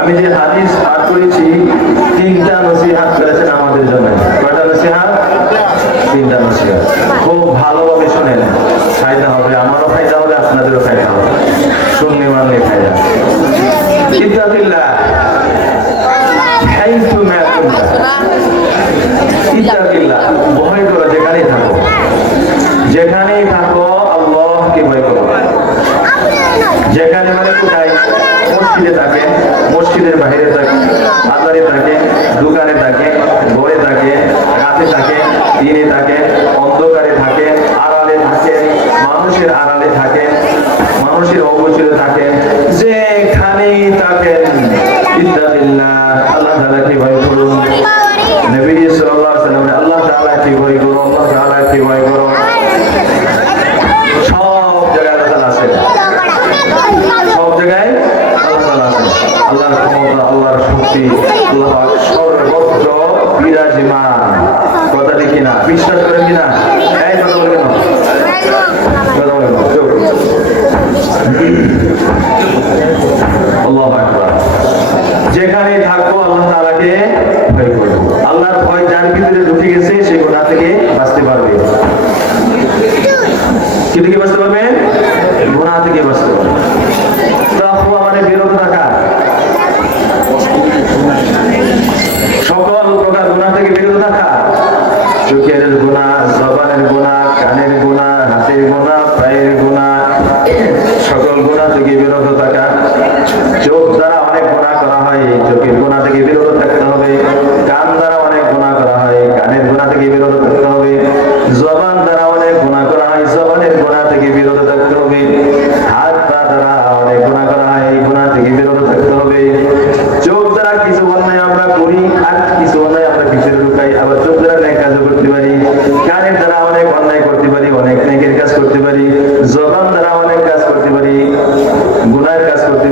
আমি যে হাদিস পাঠ করেছি, তিনটা নসিহাত করেছেন আমাদের জন্য। কয়টা নসিহাত? তিনটা নসিহাত। খুব ভালোভাবে শোনেন। ফায়দা হবে, আমারও ফায়দা হবে, আপনাদেরও ফায়দা হবে। শুনলে মানলে ফায়দা। ইত্যাদি দোকানে থাকে দোকানে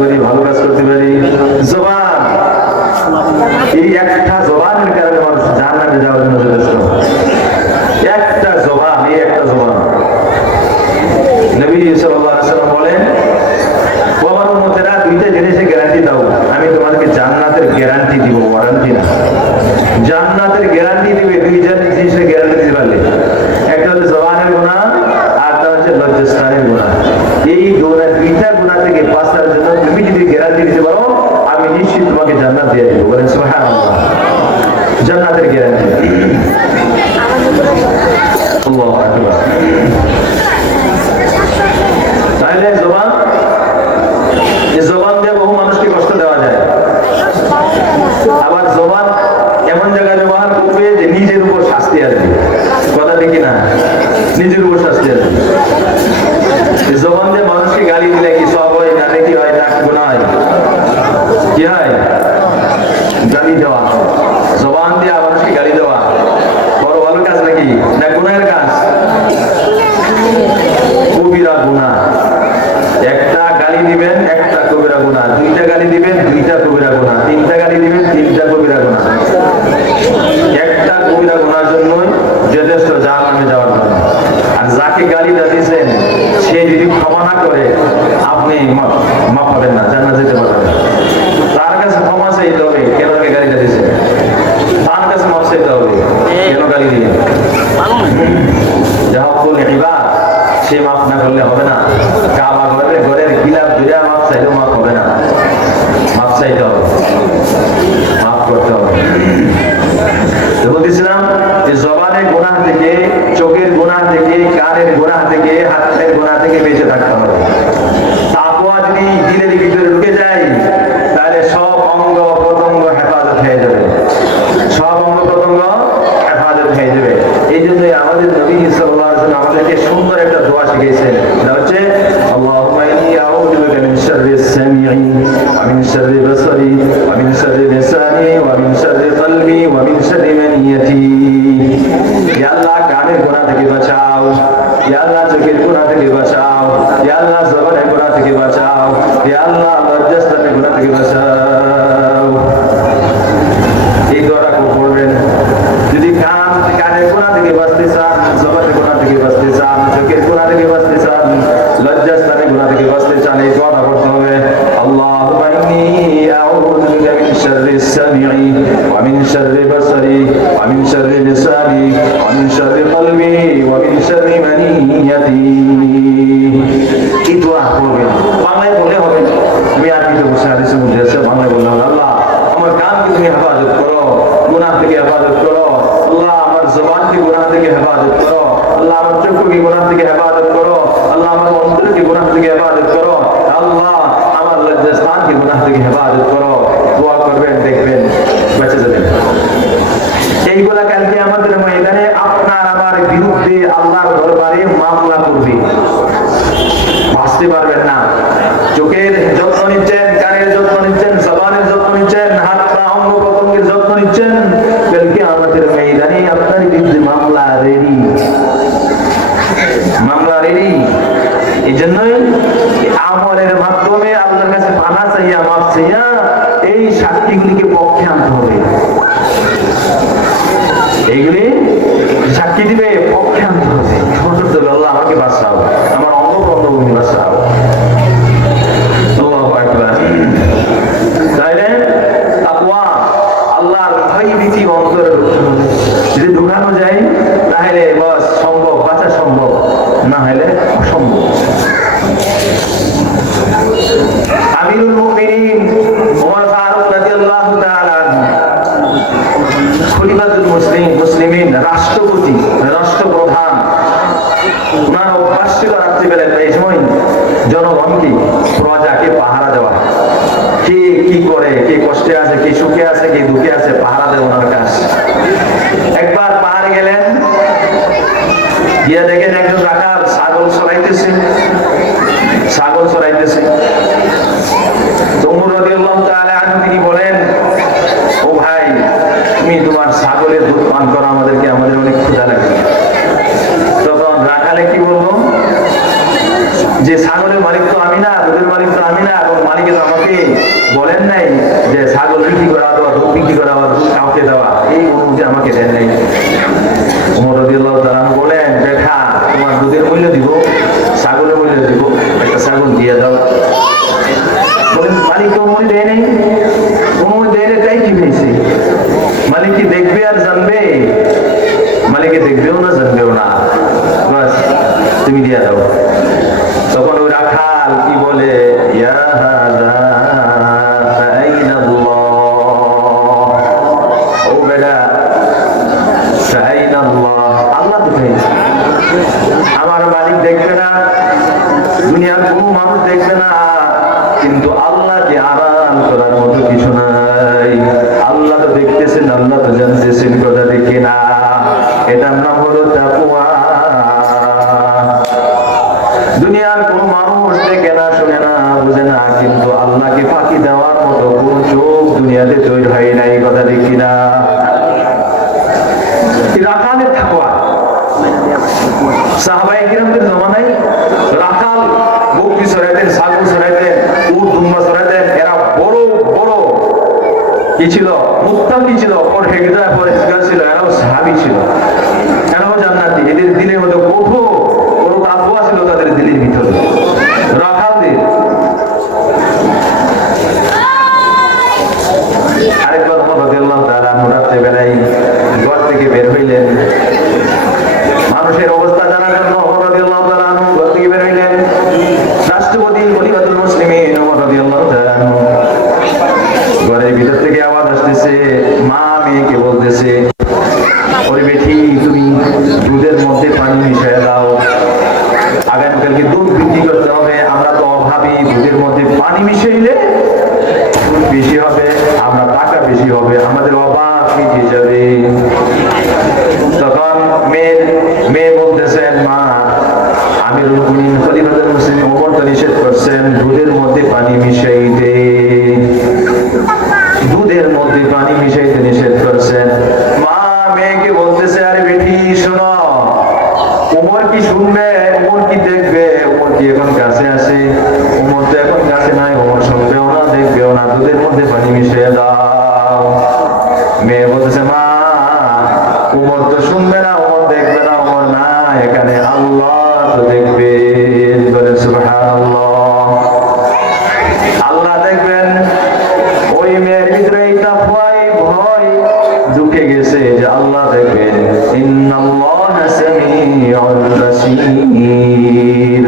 করি ভালো কাজ করতে পারি। জবান। এই একটা জবানের কারণে মানুষ জানাতে যাওয়ার জন্য ومن شر بصري, ومن شر لساني, ومن شر قلبي, ومن شر منيتي. يا الله, কানের গোনা থেকে বাঁচাও। ইয়া আল্লাহ চোখের গোনা থেকে বাঁচাও। ইয়া আল্লাহ জবানের গোনা থেকে বাঁচাও। ইয়া আল্লাহ লজ্জাস্থানের গোনা থেকে বাঁচাও। এই দোয়াটা করবেন যদি কান কানের গোনা থেকে বাঁচতে চান, জবানের গোনা থেকে বাঁচতে চান, চোখের গোনা থেকে বাঁচতে চান, লজ্জাস্থানের গোনা থেকে বাঁচতে চান, এই দোয়াটা করতে হবে। মিন শাররি সামিঈ ওয়া মিন শাররি বাসারি ওয়া মিন শাররি লিসানি ওয়া মিন শাররি কলবি ওয়া মিন শাররি মানিয়াতি এই দোয়া করবেন? বাংলায় বলে হবে তুমি আর কিছু বসে আছে বাংলায় বললে হবে আল্লাহ আমার কানকে তুমি হেফাজত করো গুনাহ থেকে হেফাজত করো আল্লাহ আমার জবানকে গুনাহ থেকে হেফাজত করো আল্লাহ আমার চক্ষুকে গুনাহ থেকে হেফাজত করো আল্লাহ আমার অন্তরকে গুনাহ থেকে হেফাজত করো আল্লাহ আমার লজ্জাস্থানকে গুনাহ থেকে হেফাজত করো দোয়া করবেন দেখবেন বেঁচে যাবেন এইগুলা কালকে আমাদের ময়দানে আপনার আমার বিরুদ্ধে আল্লাহর দরবারে মামলা করবে বাঁচতে পারবেন না চোখের যত্ন নিচ্ছেন কানের যত্ন নিচ্ছেন জবানের যত্ন নিচ্ছেন হাত পা অঙ্গ প্রত্যঙ্গের যত্ন নিচ্ছেন কালকে আমাদের ময়দানে আপনার বিরুদ্ধে মামলা রেডি মামলা রেডি এই জন্যই আমলের মাধ্যমে আল্লাহর কাছে পানা চাইয়া এই সাক্ষীগুলিকে পক্ষে আনতে হবে। এইগুলি সাক্ষী দিবে, পক্ষে আনতে হবে। ছোট দেবে আল্লাহ আমাকে বাঁচাও। আমার অঙ্গ প্রত্যঙ্গকে বাঁচাও তাইলে আল্লাহর ভয় ভীতি অন্তর কে, কি করে, কে কষ্টে আছে, কে সুখে আছে, কে দুঃখে আছে, পাহারা দেওয়া ওনার কাজ একবার পাহাড়ে গেলেন, গিয়ে দেখেন একজন রাখাল ছাগল চড়াইতেছে ছাগল চড়াইতেছে তো উমর রাদিয়াল্লাহু তাআলা তিনি বলেন, ও ভাই, তুমি তোমার ছাগলের দুধ পান করো, আমাদেরকে আমাদের অনেক ক্ষুধা লাগে। তখন রাখালে কি বলব যে ছাগলের মালিক না দুধের মালিক তো আমি না এবং মালিকে আমাকে বলেন নাই যে ছাগল বিক্রি করা দেওয়া দুধ বিক্রি করা বা দুধ কাউকে দেওয়া। এই অনুমতি আমাকে দেন নাই। উমর রাদিয়াল্লাহু বলেন দেখা তোমার দুধের মূল্য দিব, ছাগলের মূল্য দিব, একটা ছাগল দিয়ে দাও। মালিক দেয় নাই। দেয় নাই, তাই কি মালিক কি দেখবে আর জানবে? মালিকে দেখবেও না, জানবেও না। বাস, তুমি দিয়া দাও। দেখতেছেন জানতেছেন কথা দেখে না এটার নাম হলো তাকুয়া দুনিয়ার কোন মানুষ দেখে না, শুনে না, বুঝে না, কিন্তু আল্লাহকে ফাঁকি দেওয়ার মতো কোন চোখ দুনিয়াতে তৈরি হয় না এই কথা দেখি না রাখালের থাকুয়া সাহাবাই কিরামদের জমানায় রাখাল বকরি সরাইতেন ছাগল সরাইতেন উট, দুম্বা সরাইতেন এরা বড় বড় কি ছিল? মুক্তি ছিল? ওর হেগদা পরিষ্কার ছিল, এরাও সাহাবি ছিল। এরাও জান্নাতি? এদের দিলের দুধের মধ্যে পানি মিশিয়ে দাও। মেয়ে বলছে মা, উমর তো শুনবে না, উমর দেখবে না, উমর না, এখানে আল্লাহ তো দেখবে। আল্লাহ দেখবেন, ওই মেয়ের ভিতরে এটা ভয় ভয় ঢুকে গেছে যে আল্লাহ দেখবেন, ইন্নাল্লাহ সামিউল বাসীর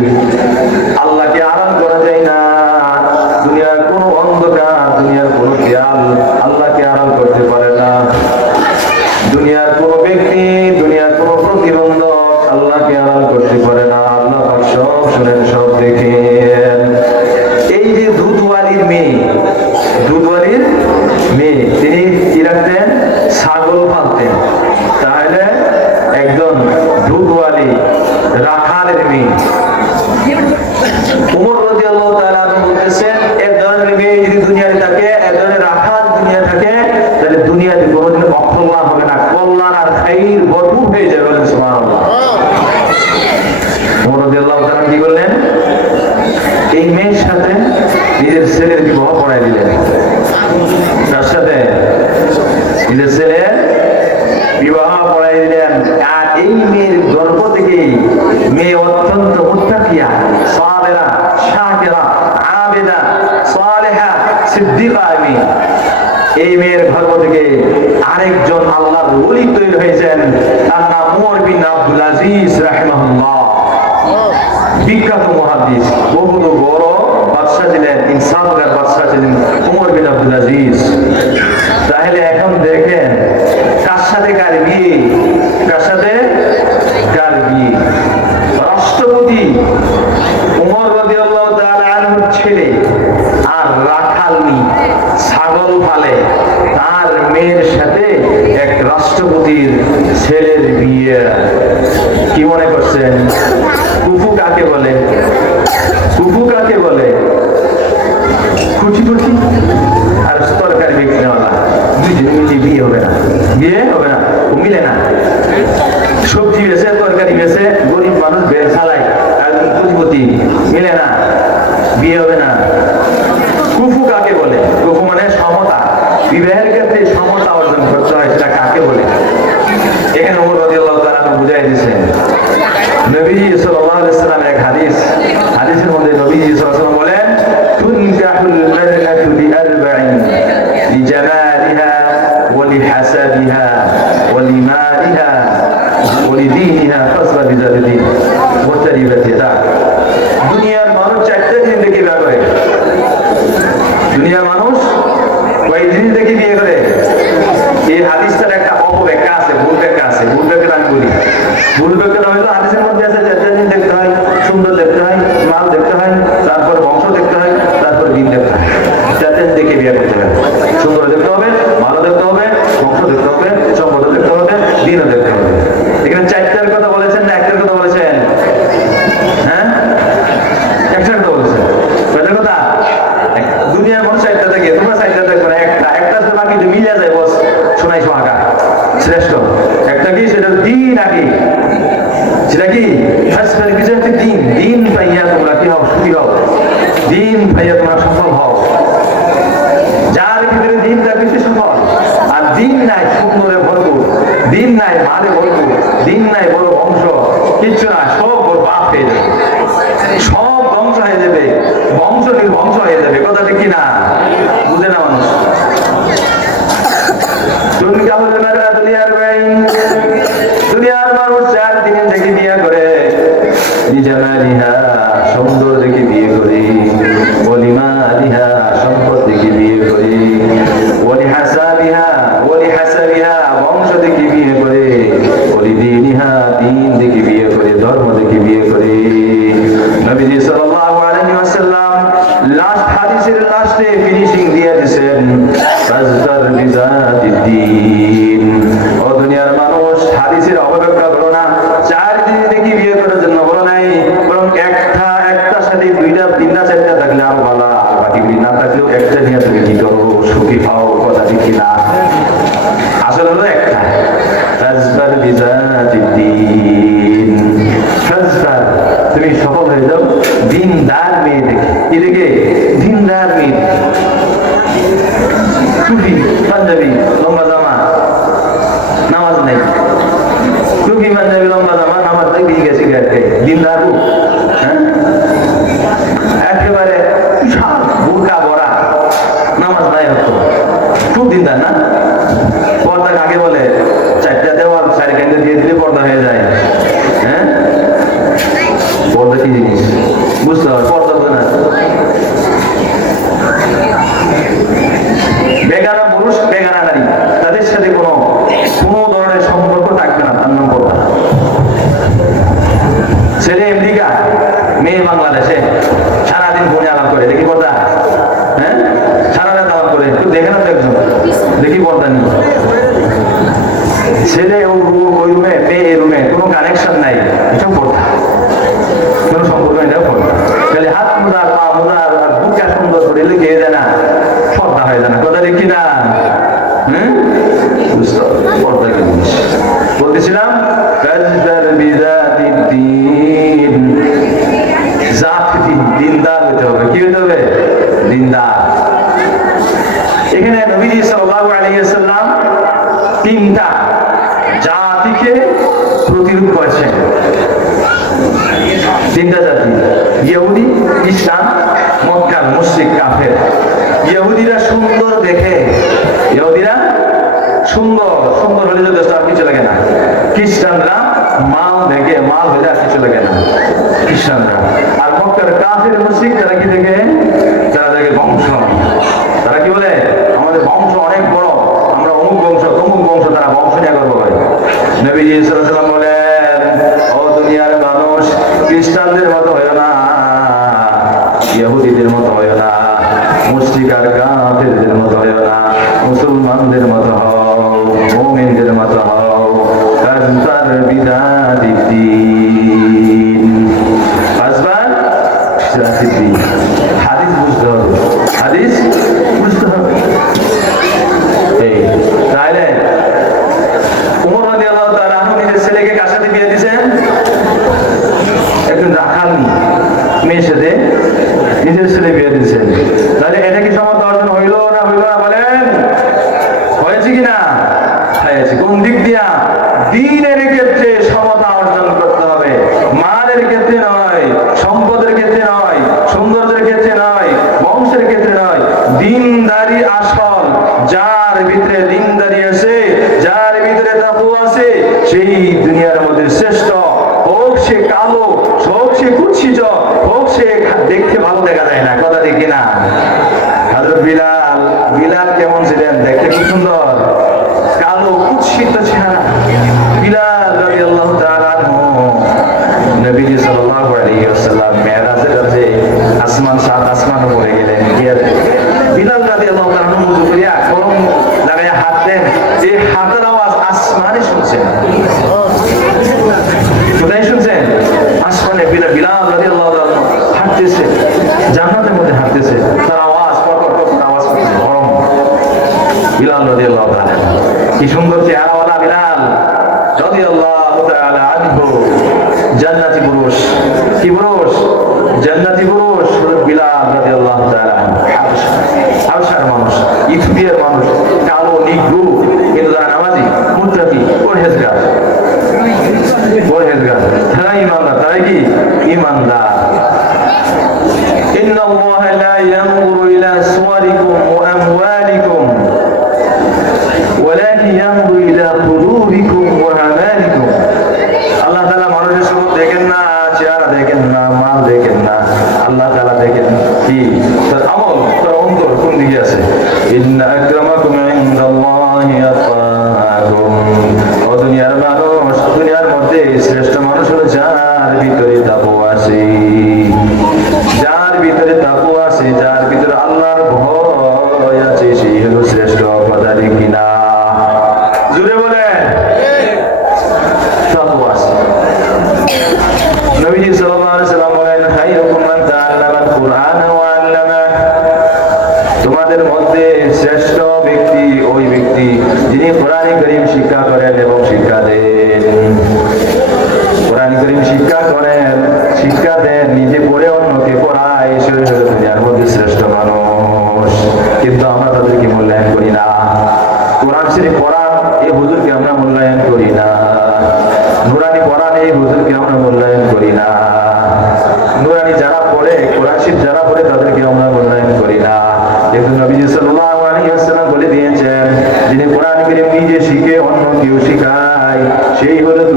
বৃদ্ধি পায় আমি এই মেয়ের গর্ভ থেকে আরেকজন আল্লাহর ওলি তৈরি হয়েছেন। তার নাম উমর আব্দুল আজিজ রাহমাহুল্লাহ। বিখ্যাত মহাদিস। বহুত বড় বাদশাহ ছিলেন ইনসাফগার বাদশাহ ছিলেন উমর বিন আব্দুল আজিজ। তাহলে এখন দেখেন, কার সাথে কার বিয়ে? কার সাথে? কার বিয়ে? রাষ্ট্রপতি। তার মেয়ের সাথে এক রাষ্ট্রপতির ছেলের বিয়ে। কি মনে করছেন? কুফু কাকে বলেন जिंदगी নাই শুকনোরে ভরপুর। দিন নাই, মারে ভরপুর। দিন নাই, বড় অংশ কিচ্ছু না সব ওর বাপ হয়ে যাবে। সব বংশ হয়ে যাবে। বংশ বংশ হয়ে যাবে। কথা ঠিক না বুঝে না মানুষ। দুনিয়ার মানুষ চার দিন থেকে বিয়া করে। নিজে নিজেরা na হলে আসতে চলে বলেন। হয়েছে কিনা? হয়েছে। কোন দিক দিয়া? দিনের ক্ষেত্রে সমতা অর্জন করতে হবে। মালের ক্ষেত্রে নয়, সম্পদের ক্ষেত্রে নয়, সৌন্দর্যের ক্ষেত্রে নয়, বংশের ক্ষেত্রে নয়। দিনদারি আসল, যার ভিতরে দিনদারি আছে, যার ভিতরে তাপু আছে, সেই দুনিয়ার মধ্যে শ্রেষ্ঠ। হোক সে কালো, হোক সে কুচ্ছিত হোক সে দেখতে ভালো দেখা যায় না। কথা ঠিক না হজরত বিলাল কেমন ছিলেন? দেখতে খুব সুন্দর? কালো কুৎসিত চেহারা। বিলাল রবি আল্লাহ নবীজি সাল্লাহ আসমান সাত কি সুন্দর চেহারাওয়ালা বিলাল যদি আল্লাহ জান্নাতি পুরুষ। কি পুরুষ? জান্নাতি পুরুষ বিলাল রাজি আল্লাহ হাবসার মানুষ ইথিয়ার মানুষ, কালো নিগ্রুপ কোরআন করিম শিক্ষা করেন এবং শিক্ষা দেন। কোরআন করিম শিক্ষা করেন, শিক্ষা দেন, নিজে পড়ে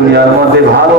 दुनिया मध्य भारत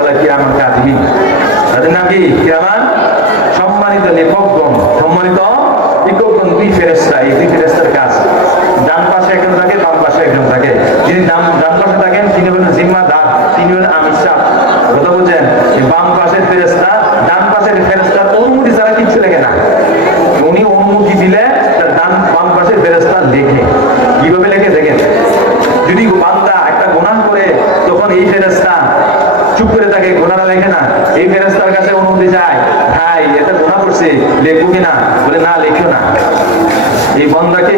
তাদের নাম কি? সম্মানিত লেখকগণ সম্মানিত লেখকগণ দুই ফেরেস্তা এই দুই ফেরেস্তার কাজ ডান পাশে একজন থাকে বাম পাশে একজন থাকে যিনি ডান ডান পাশে থাকেন তিনি হলেন জিম্মাদার তিনি হলেন আমির সাহ কথা বলছেন এই বাম পাশের ফেরেস্তা ডান পাশের ফেরেস্তার অনুমতি ছাড়া কিচ্ছু লেগে না উনি অনুমতি দিলে তার ডান বাম পাশের ফেরেস্তা লেখে কীভাবে লেখে দেখেন যদি বান্দা একটা গুনাহ করে তখন এই ফেরেস্তা চুপ করে থাকে গুনাহটা লেখে না এই ফেরেস্তার কাছে অনুমতি যায় ভাই এটা গুনাহ করছে লেখো কিনা বলে না লেখো না এই বন্দাকে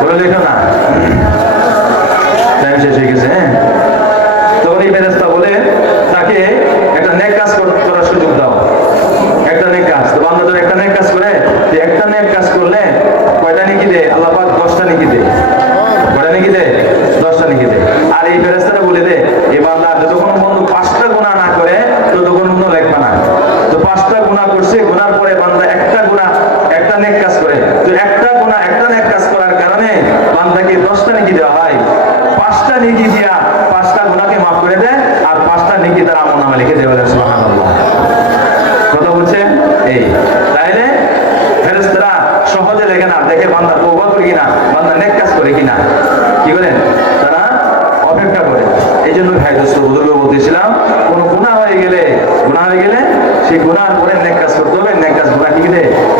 বলে লেখো না টাইম শেষ হয়ে গেছে হ্যাঁ তখন এই ফেরেস্তা বলে তাকে একটা নেক কাজ কর- করার সুযোগ দাও একটা নেক কাজ তো বান্দা যখন একটা নেক কাজ করে যে একটা নেক কাজ করলে কয়টা নেকি দে আল্লাহ পাক দশটা নেকি দে কয়টা নেকি দে দশটা নেকি দে আর এই ফেরেস্তারা বলে দে এই বান্দা যতক্ষণ বন্ধু পাঁচটা গুণা না করে ততক্ষণ বন্ধু লেখবা না তো পাঁচটা গুণা করছে, গুনার পরে বান্দা একটা গুণা একটা নেক কাজ করে। তো একটা গুণা একটা নেক কাজ করার কারণে বান্দাকে দশটা নেকি দেওয়া হয়। পাঁচটা নেকি দিয়া পাঁচটা গুণাকে মাফ করে দেয় আর পাঁচটা নেকি তার আমল নামে লিখে দেবে কথা বলছেন এই। তাইলে ফেরেশতারা সহজে লেখে না, দেখে বান্দা তওবা করে কিনা, বান্দা নেক কাজ করে কিনা। কি করেন তারা অপেক্ষা করে। এই জন্য বুজুর্গ বলতেছিলাম কোন গুনাহ হয়ে গেলে, গুনাহ হয়ে গেলে সেই গুনার পরে নেক কাজ করতে হবে নেক কাজ গুনাহ কি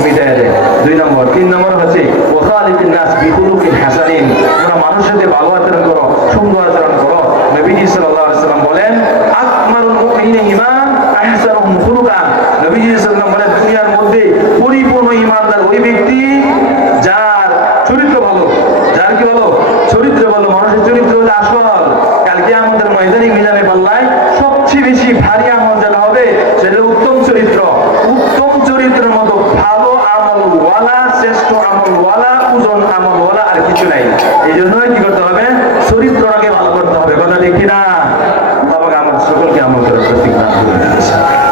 মিটায় দেয়। দুই নম্বর। তিন নম্বর হচ্ছে ওখালিকিন নাস বিকুলুকিন হাসানিন। তোমরা মানুষের সাথে ভালো আচরণ করো, সুন্দর আচরণ করো। নবীজি আলাইহি সাল্লাম বলেন, আকমারুল মুমিনিনা ঈমান, আহসানুহুম খুলুকান নবীজি সাল্লাম বলেন, দুনিয়ার মধ্যে পরিপূর্ণ ঈমানদার ওই ব্যক্তি যার চরিত্র ভালো। যার কি ভালো? চরিত্র ভালো। মানুষের চরিত্র হলো আসল। বেশি ভারী আমল যেটা হবে, সেটা উত্তম চরিত্র। উত্তম চরিত্রের মতো ভালো আমলওয়ালা, শ্রেষ্ঠ আমলওয়ালা, ওজন আমলওয়ালা আর কিছু নাই। এই জন্যই কি করতে হবে? চরিত্রটাকে ভালো করতে হবে। কথা দেখি না তবে আমার সকলকে আমল করে প্রতিজ্ঞা